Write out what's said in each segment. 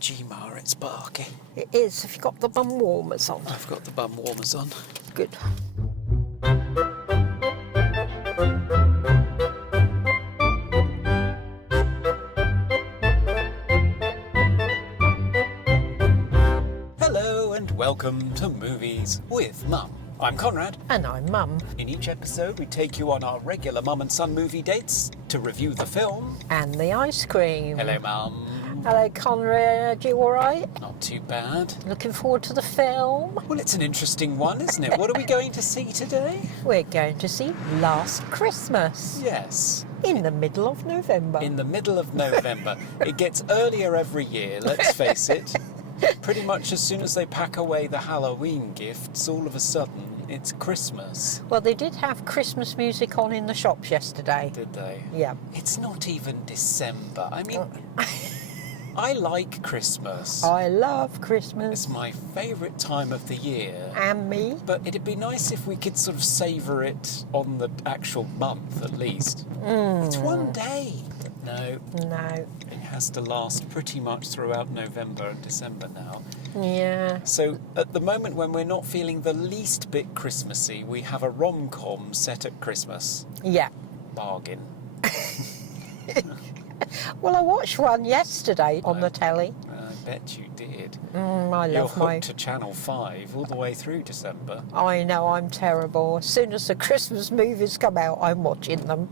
Gma, it's barky. It is, if you've got the bum warmers on. I've got the bum warmers on. Good. Hello and welcome to Movies with Mum. I'm Conrad. And I'm Mum. In each episode we take you on our regular Mum and Son movie dates to review the film. And the ice cream. Hello, Mum. Hello, Conrad. You all right? Not too bad. Looking forward to the film? Well, it's an interesting one, isn't it? What are we going to see today? We're going to see Last Christmas. Yes. In the middle of November. In the middle of November. It gets earlier every year, let's face it. Pretty much as soon as they pack away the Halloween gifts, all of a sudden, it's Christmas. Well, they did have Christmas music on in the shops yesterday. Did they? Yeah. It's not even December. I mean, I like Christmas. I love Christmas. It's my favourite time of the year. And me. But it'd be nice if we could sort of savour it on the actual month, at least. It's one day. But no. No. It has to last pretty much throughout November and December now. Yeah. So at the moment when we're not feeling the least bit Christmassy, we have a rom-com set at Christmas. Yeah. Bargain. Well, I watched one yesterday on the telly. I bet you did. I You're love hooked to Channel 5 all the way through December. I know, I'm terrible. As soon as the Christmas movies come out, I'm watching them.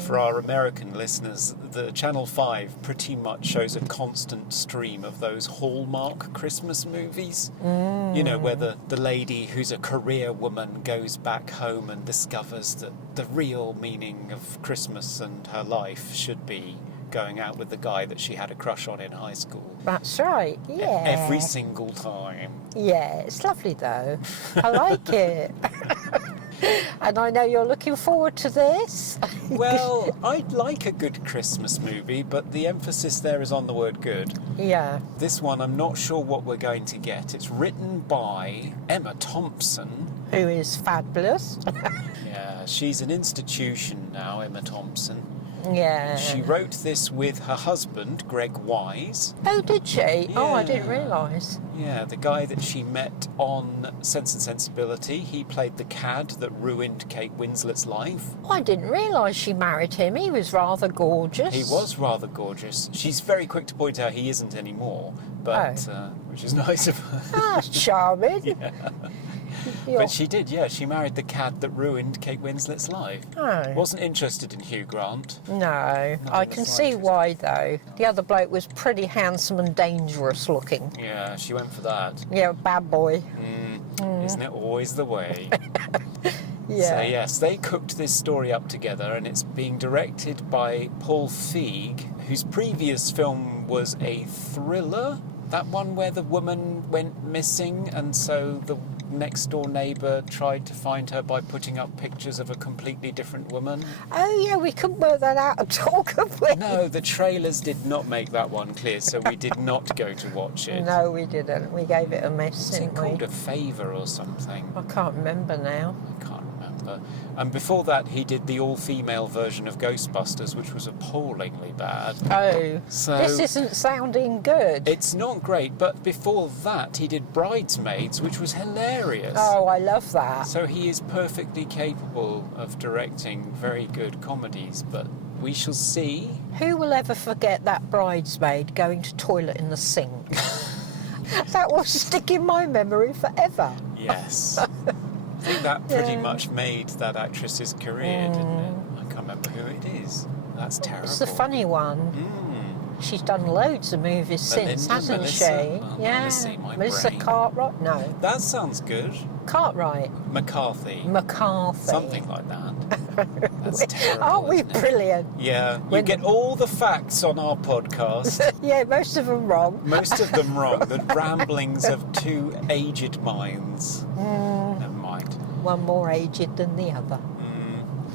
For our American listeners, the Channel 5 pretty much shows a constant stream of those Hallmark Christmas movies. You know, where the lady who's a career woman goes back home and discovers that the real meaning of Christmas and her life should be going out with the guy that she had a crush on in high school. That's right, yeah. Every single time. Yeah, it's lovely though. I like it. And I know you're looking forward to this. Well, I'd like a good Christmas movie, but the emphasis there is on the word good. Yeah. This one, I'm not sure what we're going to get. It's written by Emma Thompson. Who is fabulous. Yeah, she's an institution now, Emma Thompson. Yeah. She wrote this with her husband, Greg Wise. Oh, did she? Oh, I didn't Yeah. realise. Yeah, the guy that she met on Sense and Sensibility. He played the cad that ruined Kate Winslet's life. Oh, I didn't realise she married him. He was rather gorgeous. He was rather gorgeous. She's very quick to point out he isn't anymore, but which is nice of her. That's charming. Yeah. But she did, yeah. She married the cad that ruined Kate Winslet's life. Oh. Wasn't interested in Hugh Grant. No, I in the can see slightest. why though. The other bloke was pretty handsome and dangerous looking. Yeah, she went for that. Yeah, bad boy. Isn't it always the way? Yeah. So yes, they cooked this story up together, and it's being directed by Paul Feig, whose previous film was a thriller. That one where the woman went missing, and so the next door neighbour tried to find her by putting up pictures of a completely different woman. Oh yeah, we couldn't work that out at all, could we? No, the trailers did not make that one clear, so we did not go to watch it. No, we didn't. We gave it a miss, Was it didn't called we? A Favour or something? I can't remember now. I can't remember. And before that, he did the all-female version of Ghostbusters, which was appallingly bad. Oh, So this isn't sounding good. it's not great, but before that, he did Bridesmaids, which was hilarious. Oh, I love that. So he is perfectly capable of directing very good comedies, but we shall see. Who will ever forget that bridesmaid going to toilet in the sink? That will stick in my memory forever. Yes. I think that pretty much made that actress's career, didn't it? I can't remember who it is. That's terrible. It's the funny one. She's done loads of movies since, hasn't Melissa? she? Oh, Yeah. Melissa, my Melissa brain. Cartwright? No. That sounds good. Cartwright. McCarthy. McCarthy. Something like that. That's terrible. Aren't we isn't it? brilliant? Yeah. You get all the facts on our podcast. Yeah, most of them wrong. Most of them wrong. The ramblings of two aged minds. Never mind. One more aged than the other.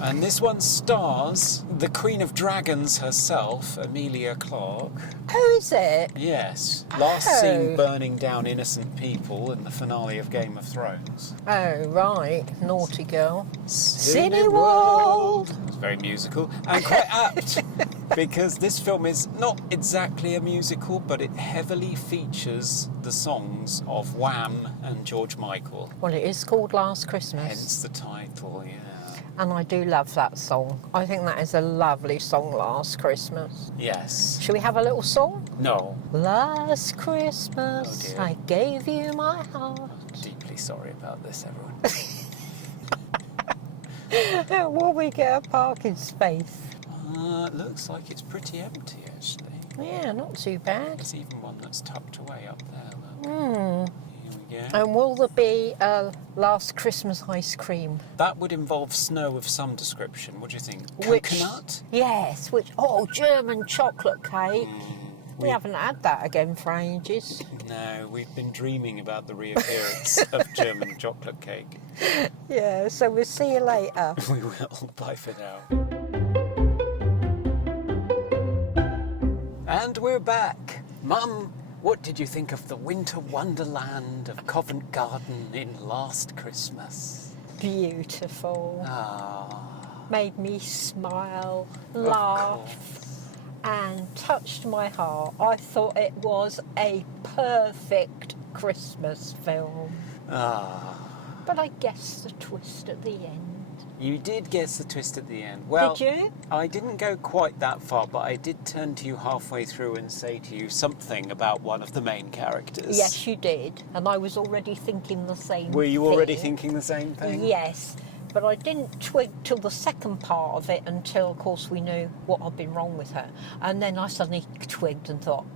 And this one stars the Queen of Dragons herself, Emilia Clarke. Oh, is it? Yes. Last Oh. seen burning down innocent people in the finale of Game of Thrones. Oh, right. Naughty girl. Cineworld. It's very musical and quite apt because this film is not exactly a musical, but it heavily features the songs of Wham and George Michael. Well, it is called Last Christmas. Hence the title, yeah. And I do love that song. I think that is a lovely song, Last Christmas. Yes. Shall we have a little song? No. Last Christmas, Oh dear. I gave you my heart. I'm deeply sorry about this, everyone. Will we get a parking space? Looks like it's pretty empty, actually. Yeah, not too bad. There's even one that's tucked away up there. Look. Here we go. And will there be a Last Christmas ice cream? That would involve snow of some description. What do you think? Which- Coconut? Yes, German chocolate cake. We haven't had that again for ages. No, we've been dreaming about the reappearance of German chocolate cake. Yeah, so we'll see you later. We will. Bye for now. And we're back. Mum, what did you think of the winter wonderland of Covent Garden in Last Christmas? Beautiful. Ah, Made me smile, of laugh, course. and touched my heart. I thought it was a perfect Christmas film. Ah, But I guessed the twist at the end. you did guess the twist at the end. Well, Did you? I didn't go quite that far, but I did turn to you halfway through and say to you something about one of the main characters. Yes, you did. And I was already thinking the same Were you thing. already thinking the same thing? Yes. But I didn't twig till the second part of it until, of course, we knew what had been wrong with her. And then I suddenly twigged and thought,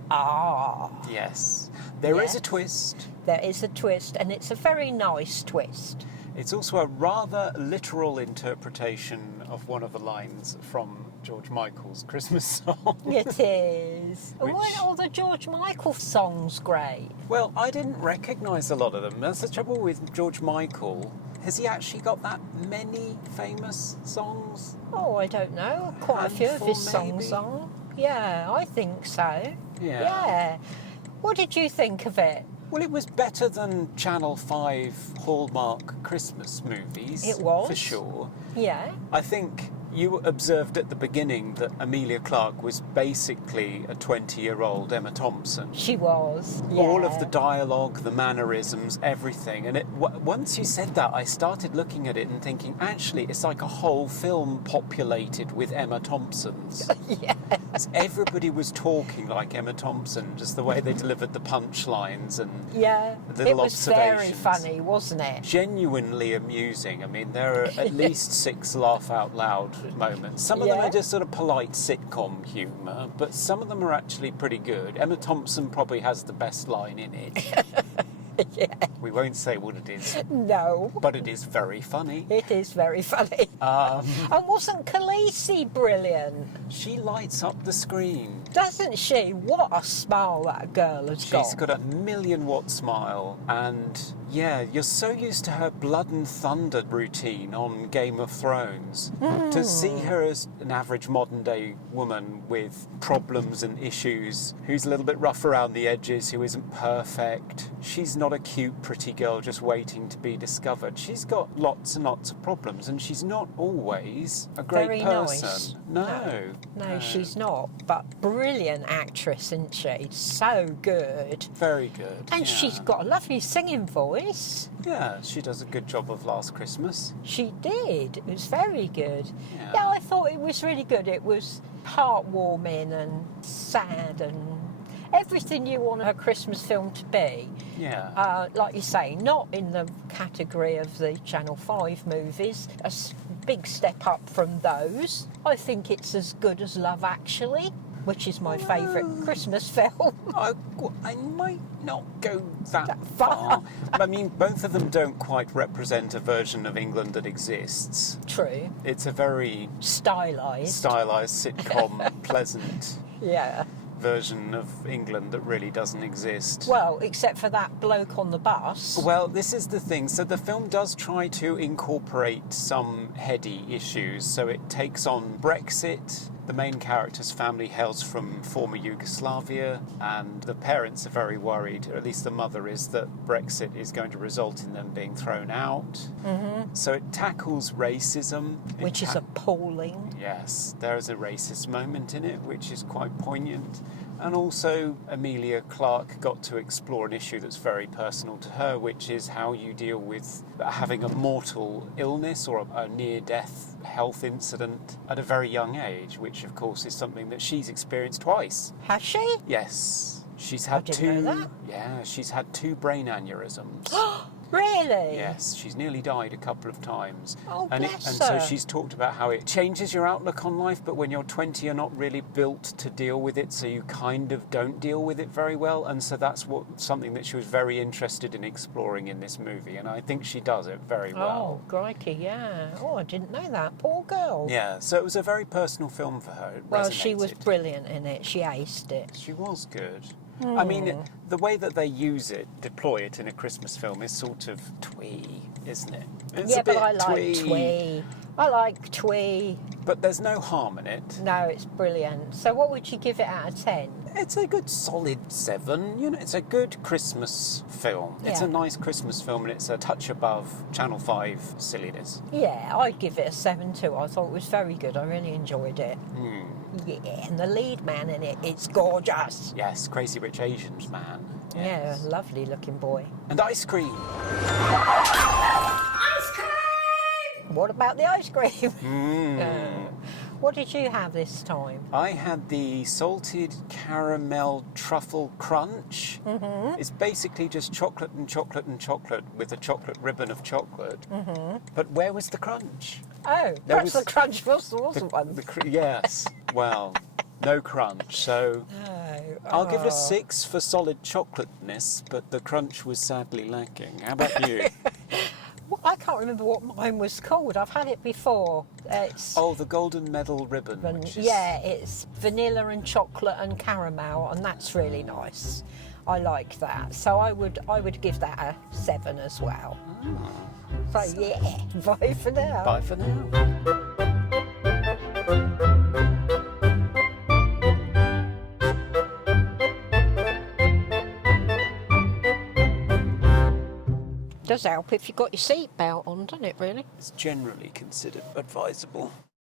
Yes. There is Yeah. a twist. there is a twist, and it's a very nice twist. It's also a rather literal interpretation of one of the lines from George Michael's Christmas song. It is. Which- Weren't all the George Michael songs great? Well, I didn't recognise a lot of them. That's the trouble with George Michael. Has he actually got that many famous songs? Oh, I don't know. Quite a few of his Handful, songs maybe? are. Yeah, I think so. Yeah. Yeah. What did you think of it? Well, it was better than Channel 5 Hallmark Christmas movies. It was. For sure. Yeah. I think you observed at the beginning that Emilia Clarke was basically a 20-year-old Emma Thompson. She was. All of yeah. the dialogue, the mannerisms, everything. And once you said that, I started looking at it and thinking, actually, it's like a whole film populated with Emma Thompsons. Yeah. Everybody was talking like Emma Thompson, just the way they delivered the punchlines and Yeah. little It was very observations. funny, wasn't it? Genuinely amusing. I mean, there are at least 6 laugh out loud moments. Some of them Yeah. are just sort of polite sitcom humour, but some of them are actually pretty good. Emma Thompson probably has the best line in it. Yeah. We won't say what it is, No. but it is very funny. It is very funny. And wasn't Khaleesi brilliant? She lights up the screen. Doesn't she? What a smile that girl has She's got a 1,000,000-watt smile, and yeah, you're so used to her blood and thunder routine on Game of Thrones. To see her as an average modern-day woman with problems and issues, who's a little bit rough around the edges, who isn't perfect. She's not a cute, pretty girl just waiting to be discovered. She's got lots and lots of problems, and she's not always a great Very person. nice. No, she's not. But brilliant actress, isn't she? So good. Very good. And yeah. she's got a lovely singing voice. Yeah, she does a good job of Last Christmas. She did. It was very good. Yeah. Yeah, I thought it was really good. It was heartwarming and sad and everything you want a Christmas film to be. Yeah. Like you say, not in the category of the Channel 5 movies. Big step up from those. I think it's as good as Love Actually, which is my favourite Christmas film. I might not go that far. far. I mean, both of them don't quite represent a version of England that exists. True. It's a very Stylised. stylised sitcom, pleasant Yeah. version of England that really doesn't exist. Well, except for that bloke on the bus. Well, this is the thing. So the film does try to incorporate some heady issues. So it takes on Brexit, The main character's family hails from former Yugoslavia, and the parents are very worried, or at least the mother is, that Brexit is going to result in them being thrown out. Mm-hmm. So it tackles racism. Which is appalling. Yes, there is a racist moment in it, which is quite poignant. And also, Emilia Clarke got to explore an issue that's very personal to her, which is how you deal with having a mortal illness or a near-death health incident at a very young age, which, of course, is something that she's experienced twice. Has she? Yes. She's had didn't know that. Yeah, she's had 2 brain aneurysms. Really? Yes, she's nearly died a couple of times. Oh, bless and her. so she's talked about how it changes your outlook on life, but when you're 20, you're not really built to deal with it, so you kind of don't deal with it very well. And so that's something that she was very interested in exploring in this movie, and I think she does it very well. Oh, crikey, yeah. Oh, I didn't know that. Poor girl. Yeah, so it was a very personal film for her. Well, she was resonated. brilliant in it. She aced it. She was good. I mean, the way that they deploy it in a Christmas film is sort of twee, isn't it? It's Yeah, a bit but I like twee. I like twee. But there's no harm in it. No, it's brilliant. So what would you give it out of 10? It's a good solid 7. You know, it's a good Christmas film. It's Yeah. a nice Christmas film, and it's a touch above Channel 5 silliness. Yeah, I'd give it a 7 too. I thought it was very good. I really enjoyed it. Hmm. Yeah, and the lead man in it's gorgeous. Yes, Crazy Rich Asians man. Yes. Yeah, lovely looking boy. And ice cream. Ice cream! What about the ice cream? What did you have this time? I had the salted caramel truffle crunch. Mm-hmm. It's basically just chocolate and chocolate and chocolate with a chocolate ribbon of chocolate. Mm-hmm. But where was the crunch? Oh, perhaps the crunch wasn't one. Yes. Well, no crunch. So I'll give it a 6 for solid chocolateness, but the crunch was sadly lacking. How about you? Well, I can't remember what mine was called. I've had it before. It's the golden medal ribbon. Which is... Yeah, it's vanilla and chocolate and caramel, and that's really nice. I like that. So I would give that a 7 as well. So yeah, bye for now. Bye for now. Does help if you've got your seatbelt on, doesn't it, really? It's generally considered advisable.